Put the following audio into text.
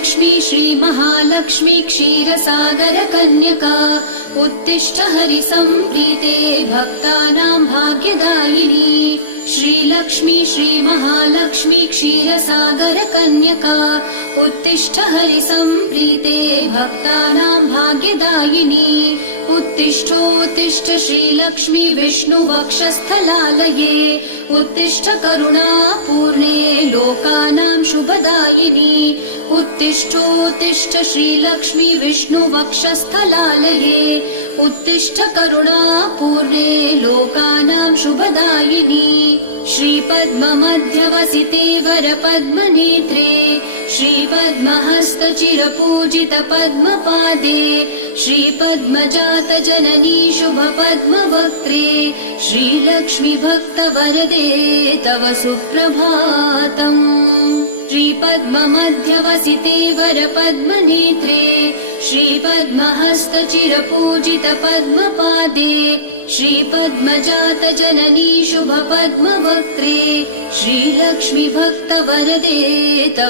श्रीलक्ष्मी श्रीमहालक्ष्मी क्षीरसागरकन्यका उत्तिष्ठ हरिसम्प्रीते भक्तानां भाग्यदायिनी। श्रीलक्ष्मी श्रीमहालक्ष्मी क्षीरसागरकन्यका उत्तिष्ठ हरिसम्प्रीते भक्तानां भाग्यदायिनी। उत्तिष्ठोत्तिष्ठ श्रीलक्ष्मी विष्णुवक्षस्थलालये उत्तिष्ठ करुणापूर्णे लोकानां शुभदायिनी। उत्तिष्ठोत्तिष्ठ श्रीलक्ष्मी विष्णुवक्षस्थलालये उत्तिष्ठ करुणापूर्णे लोकानां शुभदायिनी। श्रीपद्ममध्यवसिते वरपद्मनेत्रे श्रीपद्महस्तचिरपूजित पद्मपादे श्रीपद्मजातजननी शुभपद्मवक्त्रे श्रीलक्ष्मी भक्तवरदे तव सुप्रभातम्। श्रीपद्ममध्यवसिते वरपद्मनेत्रे श्रीपद्महस्तचिरपूजित पद्मपादे श्रीपद्मजातजननी शुभपद्मवक्त्रे श्रीलक्ष्मी भक्तवरदे तव